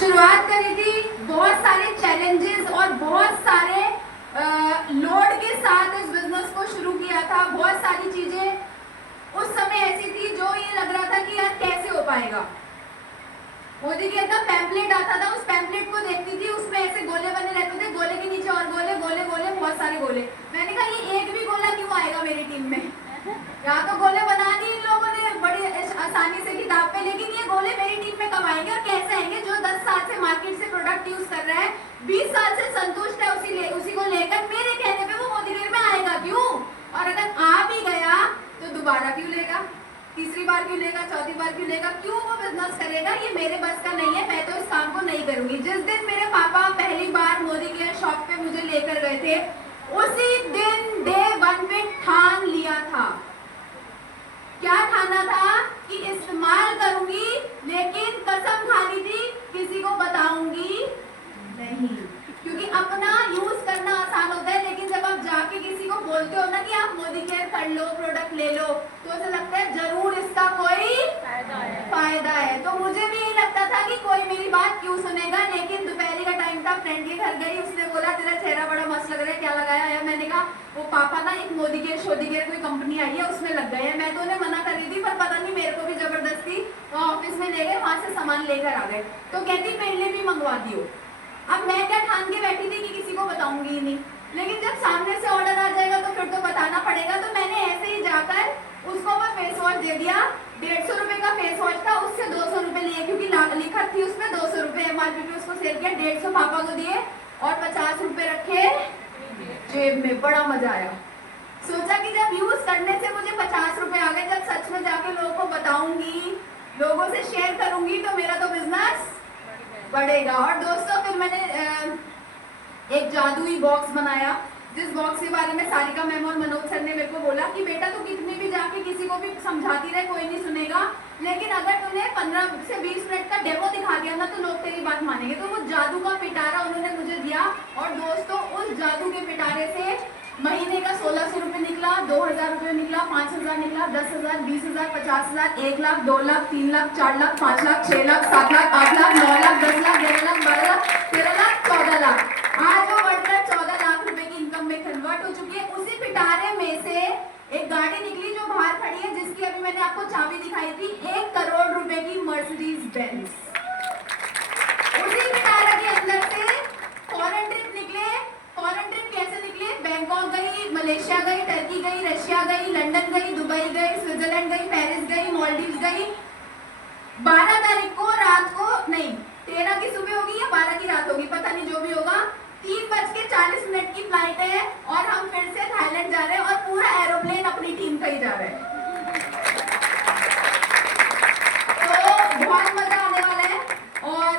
शुरुआत करी थी, बहुत सारे चैलेंजेस और बहुत सारे लोड के साथ इस बिजनेस को शुरू किया था। बहुत सारी चीजें उस समय ऐसी थी जो ये लग रहा था कि यार कैसे हो पाएगा। मोदी केयर का पैम्पलेट आता था, उस पैम्पलेट को देखती थी, उसमें ऐसे गोले बने रहते थे, गोले के नीचे और गोले गोले गोले, बहुत सारे गोले। मैंने कहा ये एक भी गोला क्यों आएगा मेरी टीम में। यहाँ तो गोले बना दिए इन लोगों ने बड़ी आसानी से किताब पे, लेकिन ये गोले मेरी टीम में कब आएंगे और कैसे आएंगे। जो 10 साल से मार्केट से प्रोडक्ट यूज कर रहा है, 20 साल से संतुष्ट है उसी को लेकर, मेरे कहने पे वो मोदी केयर में आएगा क्यों। और अगर आ भी गया तो दोबारा क्यों लेगा, तीसरी बार क्यों लेगा, चौथी बार क्यों लेगा, क्यों वो बिजनेस करेगा। ये मेरे बस का नहीं है, मैं तो इस काम को नहीं करूंगी। जिस दिन मेरे पापा पहली बार मोदी केयर शॉप पे मुझे लेकर गए थे, उसी दिन डे 1 पे ठान लिया था। क्या ठाना था कि इस्तेमाल करूंगी, लेकिन कसम खा ली थी किसी को बताऊंगी नहीं। क्योंकि अपना यूज करना आसान होता है, लेकिन जब आप जाके किसी को बोलते हो ना कि आप मोदी केयर कर लो, प्रोडक्ट ले लो, तो ऐसा लगता है जरूर इसका कोई फायदा है। तो मुझे भी यही लगता था कि कोई मेरी बात क्यों सुनेगा। लेकिन दोपहर का टाइम था, फ्रेंड के घर गई, उसने बोला तेरा चेहरा बड़ा मस्त लग रहा है, क्या लगाया है। मैंने कहा वो पापा ना एक मोदी केयर शोदी केयर कोई कंपनी आई है, उसमें लग गए हैं। मैं तो उन्हें मना कर रही थी, पर पता नहीं मेरे को भी जबरदस्ती ऑफिस में ले गए, वहां से सामान लेकर आ गए। तो कहती मेरे लिए भी मंगवा दियो। अब मैं क्या ठान के बैठी थी कि किसी को बताऊंगी ही नहीं, लेकिन जब सामने से ऑर्डर आ जाएगा तो फिर तो बताना पड़ेगा। तो मैंने ऐसे ही जाकर उसको वो फेस वॉश दे दिया। 150 रुपए का फेस वॉश था, उससे 200 रुपए लिए, क्योंकि लिखा थी उसमें 200 रुपए एमआरपी पे, उसको सेल किया। 150 पापा को दिए और 50 रुपए रखे जेब में। बड़ा मजा आया। सोचा कि जब यूज करने से मुझे 50 रुपए आ गए, जब सच में जाके लोगों को बताऊंगी, लोगों से शेयर करूंगी, तो मेरा तो बिजनेस बढ़ेगा। और दोस्तों फिर मैंने एक जादुई बॉक्स बनाया, जिस बॉक्स के बारे में सारिका मैम और मनोज सर ने मेरे को बोला कि बेटा तू कितनी भी जाके किसी को भी समझाती रहे, कोई नहीं सुनेगा, लेकिन अगर तूने 15 से 20 मिनट का डेमो दिखा दिया ना तो लोग तेरी बात मानेंगे। तो वो जादू का पिटारा उन्होंने मुझे दिया। और दोस्तों उस जादू के पिटारे से महीने का 1600 रुपए निकला, 2000 रुपए निकला, 5000 निकला, 10,000, 20,000, 50,000, 1 लाख, 2 लाख, 3 लाख, 4 लाख, 5 लाख, 6 लाख, 7 लाख, 8 लाख, 9 लाख, 10 लाख, 11 लाख, 12 लाख, 13 लाख, 14 लाख। आज वो बढ़कर 14 लाख रुपए की इनकम में कन्वर्ट हो चुकी है। उसी पिटारे में से एक गाड़ी निकली जो बाहर खड़ी है, जिसकी अभी मैंने आपको चाबी दिखाई थी, 1 करोड़ रुपए की मर्सिडीज बेंज। उसी पिटारे के अंदर से फॉरेन ट्रिप निकले। फॉरेन ट्रिप कैसे निकले? बैंकॉक गई, मलेशिया गई, टर्की गई, रशिया गई, लंदन गई, दुबई गई, स्विट्जरलैंड गई, पेरिस गई, मालदीव्स गई। 12 तारीख को रात को, नहीं 13 की सुबह होगी या 12 की रात होगी, पता नहीं, जो भी होगा, 3:40 की फ्लाइट है और हम फिर से थाईलैंड जा रहे हैं और पूरा एरोप्लेन अपनी टीम का ही जा रहा है। तो बहुत मजा आने वाला है। और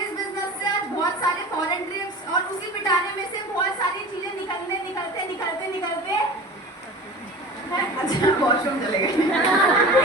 इस बिजनेस से आज बहुत सारे फॉरेन ट्रिप्स और उसी पिटारे में से बहुत सारी चीजें निकलते अच्छा वॉशरूम चले गए।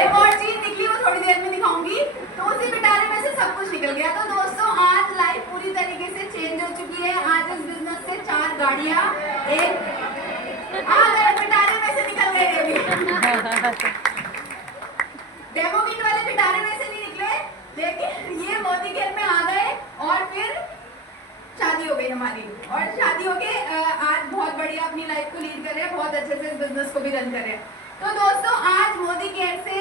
एक और चीज निकली, वो थोड़ी देर में दिखाऊंगी। तो उसी पिटारे में से सब कुछ निकल गया। तो दोस्तों आज लाइफ पूरी तरीके से चेंज हो चुकी है। आज इस बिजनेस से 4 गाड़ियां पिटारे में से निकल गए। डेमो किट वाले पिटारे में से नहीं निकले, लेकिन ये मोदी केयर में आ गए और फिर शादी हो गई हमारी। और शादी होके आज बहुत बढ़िया अपनी लाइफ को लीड कर रहे हैं, बहुत अच्छे से इस बिजनेस को भी रन कर रहे हैं। तो दोस्तों आज मोदी केयर से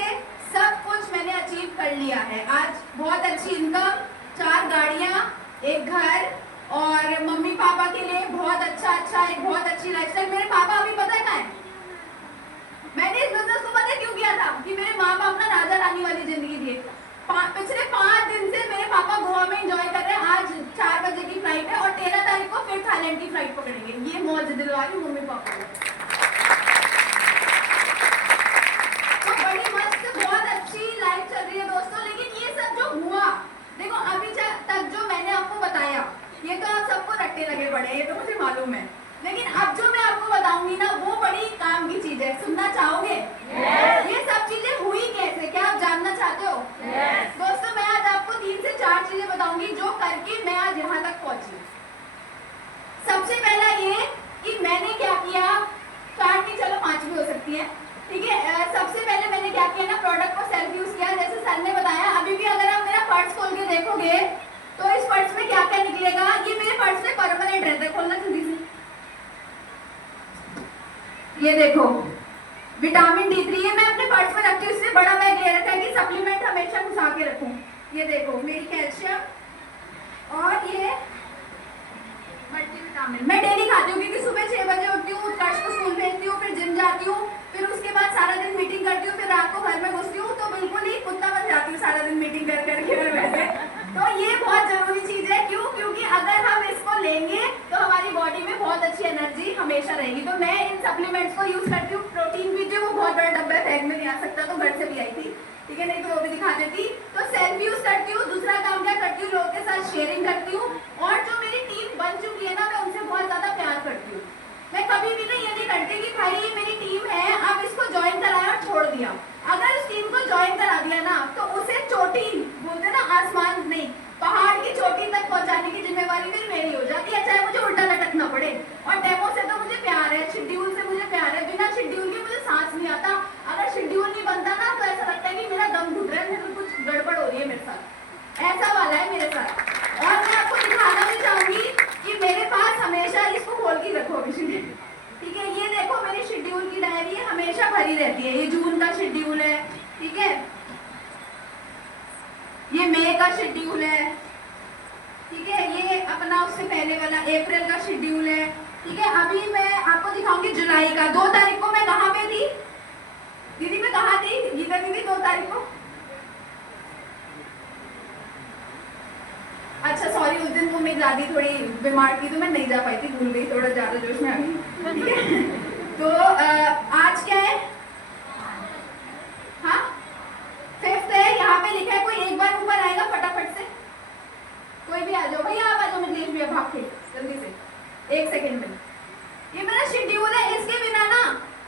सब कुछ मैंने अचीव कर लिया है। आज बहुत अच्छी इनकम, 4 गाड़ियां, एक घर और मम्मी पापा के लिए बहुत अच्छा एक बहुत अच्छी लाइफस्टाइल। मेरे पापा अभी पता है कहाँ है? मैंने इस बिजनेस को पता क्यों किया था कि मेरे माँ बाप ना राजा रानी वाली जिंदगी दिए। पिछले 5 दिन से मेरे पापा गोवा में एंजॉय कर रहे हैं। आज 4 बजे की फ्लाइट है और 13 तारीख को फिर थाईलैंड की फ्लाइट पकड़ेंगे। ये मौज दिलवा रही मम्मी पापा को। तो बड़ी मस्त बहुत अच्छी लाइफ चल रही है दोस्तों। लेकिन ये सब जो हुआ, देखो अभी तक जो मैंने आपको बताया, ये तो आप सबको रट्टे लगे पड़े, ये तो मुझे मालूम है। लेकिन अब जो मैं आपको बताऊंगी ना, वो बड़ी काम की चीज है। सुनना चाहोगे? ये सब चीजें हुई कैसे, क्या आप जानना चाहते हो? दोस्तों मैं आज आपको 3 से 4 चीजें बताऊंगी जो करके मैं आज यहाँ तक पहुंची। सबसे पहला ये कि मैंने क्या किया, 4 नहीं चलो 5 भी हो सकती है, ठीक है। सबसे पहले मैंने क्या किया ना, प्रोडक्ट को सेल्फ यूज किया। जैसे सर ने बताया, अभी भी अगर आप मेरा पर्स खोल के देखोगे तो इस पर्स में क्या क्या निकलेगा, ये मेरे पर्स में परमानेंट रहता है, खोलना जल्दी से। ये देखो विटामिन D3, ये मैं अपने पर्स में रखती हूँ, इसलिए बड़ा बैग ले रखा है कि सप्लीमेंट हमेशा घुसा के रखूं। ये देखो मेरी कैल्शियम और ये मल्टीविटामिन मैं डेली खाती हूँ, क्योंकि सुबह 6 बजे उठती हूँ, उत्कर्ष को स्कूल भेजती हूँ, फिर जिम जाती हूँ, फिर उसके बाद सारा दिन मीटिंग करती हूँ, फिर रात को घर में घुसती हूँ, तो बिल्कुल ही कुत्ता बन जाती हूँ सारा दिन मीटिंग कर करके मैं वैसे। तो ये बहुत जरूरी चीज है, क्यों, क्योंकि अगर हम इसको लेंगे तो हमारी बॉडी में बहुत अच्छी एनर्जी हमेशा रहेगी। तो मैं इन सप्लीमेंट्स को यूज करती हूँ। प्रोटीन भी जो वो बहुत बड़ा डब्बा बैग में नहीं आ सकता, तो घर से भी आई थी, ठीक है, नहीं तो वो भी दिखा देती। तो सेल्फ यूज करती हूँ। दूसरा काम क्या करती हूँ, लोगों के साथ शेयरिंग करती हूँ, और जो मेरी टीम बन चुकी है ना, मैं उनसे बहुत ज्यादा प्यार करती हूँ। मैं कभी भी ना ये नहीं करती कि भाई ये मेरी टीम है, अब इसको ज्वाइन कराया और छोड़ दिया। अगर इस टीम को ज्वाइन करा दिया ना, तो उसे चोटी बोलते ना, आसमान नहीं पहाड़ की चोटी तक पहुंचाने की जिम्मेवारी फिर मेरी हो जाती है, चाहे मुझे उल्टा लटकना पड़े। और डेमो से तो मुझे प्यार है, शेड्यूल से मुझे प्यार है, बिना शेड्यूल के मुझे सांस नहीं आता। अगर शेड्यूल नहीं बनता ना, तो ऐसा लगता है कि मेरा दम घुट रहा है, मेरे कुछ गड़बड़ हो रही है मेरे साथ, ऐसा वाला है मेरे साथ। और मैं आपको दिखाना भी चाहूंगी कि मेरे पास हमेशा, इसको खोल के रखो अभी, ठीक है, ये देखो मेरी शेड्यूल की डायरी है, हमेशा भरी रहती है। ये जून का शेड्यूल है, ठीक है, ये मई का शेड्यूल है, ठीक है, ये अपना उससे पहले वाला अप्रैल का शेड्यूल है, ठीक है। अभी मैं आपको दिखाऊंगी जुलाई का। 2 तारीख को मैं कहाँ पे थी दीदी, मैं कहाँ थी गीता दीदी 2 तारीख को? अच्छा सॉरी, उस दिन तो मेरी दादी थोड़ी बीमार थी, तो मैं नहीं जा पाई थी, भूल गई, थोड़ा ज्यादा जोश में आ गई, ठीक है। तो आज क्या है, हाँ 5th है, यहाँ पे लिखा है, कोई एक बार ऊपर आएगा फटाफट से, कोई भी आ जाओ भैया, आप आ जाओ मिथिलेश भैया, भाग के जल्दी से, 1 सेकेंड में। ये मेरा शेड्यूल है, इसके बिना ना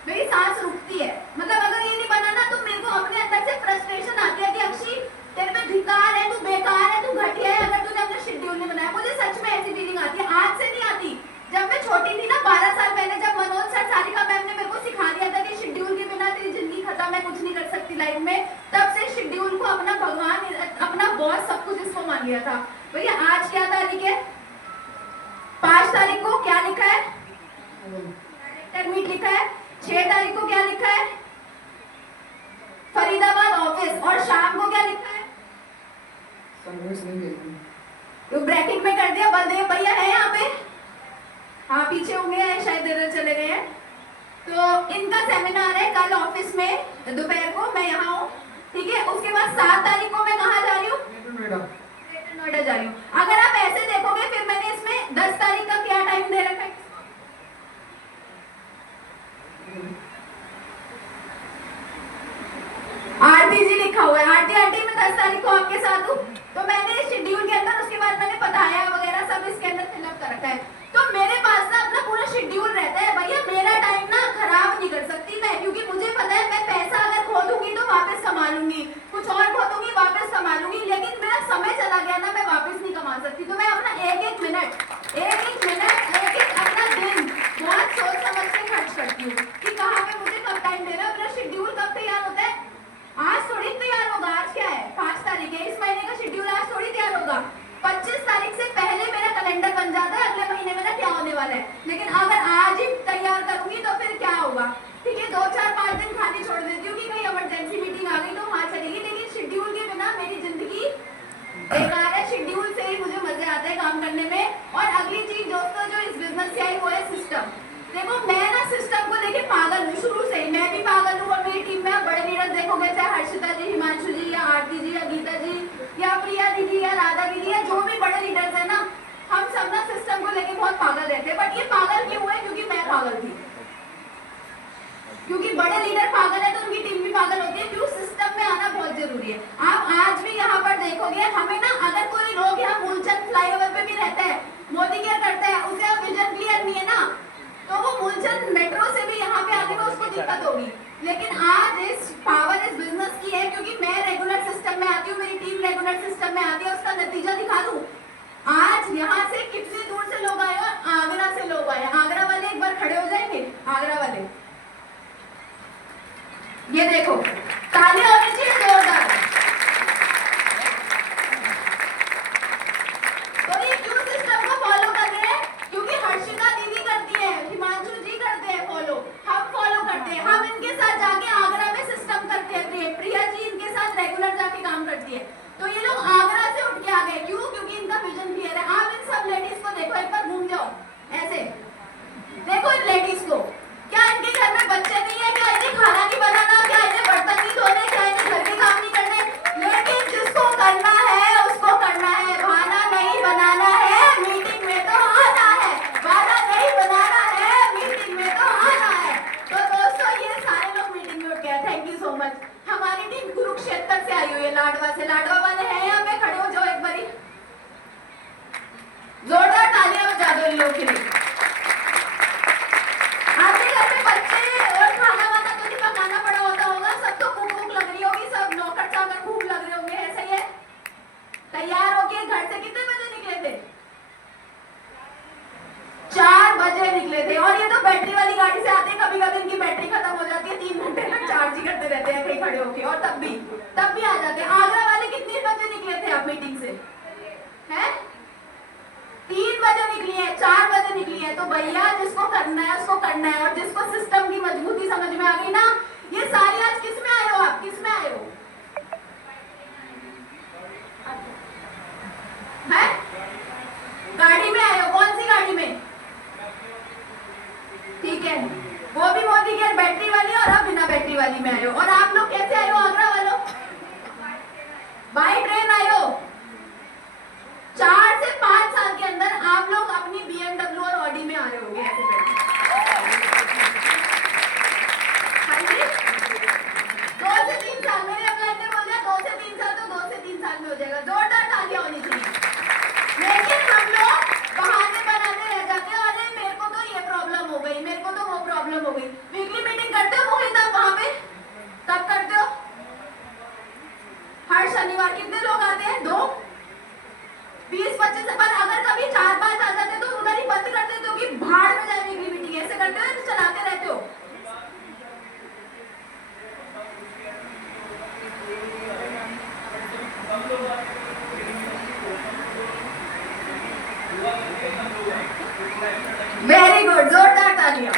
मेरी सांस रुकती है। मतलब अगर ये नहीं बना ना, तो मेरे को अपने अंदर से फ्रस्ट्रेशन आती है कि अक्षी तेरे में धिक्कार है, तू बेकार है, तू घटिया है, अगर तूने अपना शेड्यूल नहीं बनाया। मुझे सच में ऐसी फीलिंग आती है, आज से नहीं आती। जब मैं छोटी थी ना, 12 साल पहले, जब मनोज सर सारिका मैम ने मेरे को सिखा दिया था कि शेड्यूल के बिना तेरी जिंदगी खत्म है, कुछ नहीं कर सकती लाइफ में, तब से शेड्यूल को अपना भगवान, अपना बॉस, सब कुछ इसको मान लिया था। भैया आज क्या तारीख है, 5 तारीख को क्या लिखा है, मीट लिखा है। 6 तारीख को क्या लिखा है, फरीदाबाद ऑफिस, और शाम को क्या लिखा है, तो ब्रैकेट में कर दिया। बलदेव भैया है यहाँ पे, हाँ पीछे होंगे, शायद इधर चले गए हैं। तो इनका सेमिनार है कल ऑफिस में दोपहर को, मैं यहाँ हूँ, ठीक है। उसके बाद 7 तारीख को मैं कहाँ जा रही हूँ, नोएडा जा रही हूँ। अगर आप ऐसे देखोगे, फिर मैंने इसमें 10 तारीख का क्या टाइम दे रखा है, आरती जी लिखा हुआ है, आरती मैं 10 तारीख को आपके साथ हूँ। तो मैंने शेड्यूल के अंदर, उसके बाद मैंने पढ़ाया वगैरह सब इसके अंदर फिलअप कर रखा है। तो मेरे पास ना अपना पूरा शेड्यूल रहता है। भैया मेरा टाइम ना खराब नहीं कर सकती मैं, क्योंकि मुझे पता है मैं पैसा अगर खो दूंगी तो वापस कमा लूंगी, कुछ और खो दूंगी वापस कमा लूंगी, लेकिन मेरा समय चला गया ना, मैं वापस नहीं कमा सकती। तो मैं अपना एक मिनट अपना दिन बहुत सोच समझ के खर्च करती हूँ कि कहाँ पे मुझे कब टाइम देना है। मेरा शेड्यूल कब तैयार होता है, आज थोड़ी तैयार होगा, आज क्या है 5 तारीख है, इस महीने का शेड्यूल आज थोड़ी तैयार होगा। 25 तारीख से पहले मेरा कैलेंडर बन जाता है, अगले महीने मेरा क्या होने वाला है। लेकिन अगर आज ही तैयार करूंगी तो फिर क्या होगा, ठीक है। 2, 4, 5 दिन खाली छोड़ देती हूँ कि कहीं इमरजेंसी मीटिंग आ गई तो वहां चलेगी, लेकिन शेड्यूल के बिना मेरी जिंदगी बेकार है। शेड्यूल से ही मुझे मजे आते हैं काम करने में। और अगली चीज दोस्तों जो इस बिजनेस से आई वो है सिस्टम। देखो मैं ना सिस्टम को लेके पागल हूँ, शुरू से ही मैं भी पागल हूँ। और मेरी टीम में बड़े लीडर देखोगे, चाहे हर्षिता जी, हिमांशु जी, या आरती जी, या गीता जी, या प्रिया दीदी, या राधा दीदी, या जो भी बड़े लीडर्स है ना, हम सब ना सिस्टम को लेके बहुत पागल रहते हैं। बट ये पागल क्यों है, क्योंकि मैं पागल थी। क्योंकि बड़े लीडर पागल है तो उनकी टीम भी पागल होती है। क्यों, सिस्टम में आना बहुत जरूरी है। आप आज भी यहाँ पर देखोगे, हमें ना अगर कोई लोग यहाँ मूलचंद फ्लाईओवर पे भी रहता है, मोदी केयर करता है, उसे अब विजन क्लियर नहीं है ना, तो वो मूलचंद मेट्रो से भी यहाँ पे आने में उसको दिक्कत होगी। लेकिन आज इस पावर इस बिजनेस की है, क्योंकि मैं रेगुलर सिस्टम में आती हूँ, मेरी टीम रेगुलर सिस्टम में आती है। उसका नतीजा दिखा दूं, आज यहाँ से कितनी दूर से लोग आए, और आगरा से लोग आए। आगरा वाले एक बार खड़े हो जाएंगे, आगरा वाले, ये देखो तालियां होनी चाहिए जोरदार। पड़ती है। तो ये लोग आगरा से उठ के आ गए, क्यों? क्योंकि इनका विजन क्लियर है। आप इन सब लेडीज को देखो, एक बार घूम जाओ ऐसे, देखो इन लेडीज को, क्या इनके घर में बच्चे नहीं है? क्या इन्हें खाना नहीं बनाना? क्या इन्हें बर्तन नहीं धोने? क्या इन्हें घर के काम नहीं करने? लेकिन जिसको करना है उसको करना है, बहाना नहीं बनाना है, मीटिंग में तो आना है, बहाना नहीं बनाना है, मीटिंग में तो आना है। तो दोस्तों ये सारे लोग मीटिंग में उठ गए। Thank you so much. हमारी टीम कुरुक्षेत्र से आई हुई है, लाडवा से। लाडवा वाले हैं यहाँ पे? खड़े हो जाओ एक बारी, जोरदार तालियां बजा दो इन लोग के लिए। आपके घर में बच्चे और खाना वाना तो नहीं पकाना पड़ा होता होगा, सब तो भूख भूख लग रही होगी, सब नौकर चाकर भूख लग रहे होंगे, ऐसा ही है? तैयार होके घर से कितने बजे निकले थे? 4 बजे निकले थे। और ये तो बैटरी वाली गाड़ी से आते हैं, कभी कभी इनकी बैटरी खत्म हो जाती है, 3 घंटे तक चार्ज ही करते रहते हैं कहीं खड़े होके, और तब भी आ जाते हैं। आगरा वाले कितने बजे निकले थे आप मीटिंग से? हैं? 3 बजे निकली है, 4 बजे निकली है। तो भैया जिसको करना है उसको करना है, और जिसको सिस्टम की मजबूती समझ में आ गई ना, ये सारी आज किस में आए हो? आप किस में आए हो? हैं? गाड़ी में आए हो? कौन सी गाड़ी में? ठीक है, वो भी मोदी की बैटरी वाली और अब बिना बैटरी वाली में आए हो। और आप लोग कैसे आए हो आगरा वालों? बाई ट्रेन आए हो। 4 से 5 साल के अंदर आप लोग अपनी BMW और ऑडी में आ रहे होंगे ऐसे करके। हाँ जी, 2 से 3 साल, मेरे अपलाइन ने बोला 2 से 3 साल, तो 2 से 3 साल में हो जाएगा। जोरदार तालियां होनी चाहिए। लेकिन हम लोग बहाने बनाने रह जाते हैं, अरे मेरे को तो ये प्रॉब्लम हो गई, मेरे को तो वो प्रॉब्लम हो गई। वीकली मीटिंग करते हो मोहित आप वहां पे? कब करते हो? हर शनिवार। कितने लोग आते हैं? 2, 20-25। पर अगर कभी 4-5 आ जाते तो उधर ही बंद कर देते हो कि भाड़ में जाए वीकली मीटिंग, ऐसे करते हो? चलाते रहते हो? वेरी गुड, जोरदार तालियां।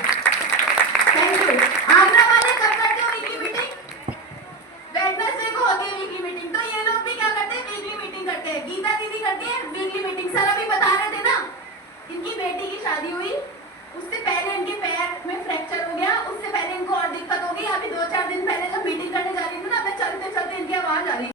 Thank you. आगरा वाले कब करते हो वीकली मीटिंग? वेडनेसडे को होती है वीकली मीटिंग। तो ये लोग भी क्या करते हैं? वीकली मीटिंग करते हैं। गीता दीदी करती है वीकली मीटिंग। सर अभी बता रहे थे ना, इनकी बेटी की शादी हुई, उससे पहले इनके पैर में फ्रैक्चर हो गया, उससे पहले इनको और दिक्कत हो गई। अभी 2-4 दिन पहले जब मीटिंग करने जा रही थी ना, मैं चलते चलते इनकी आवाज आ रही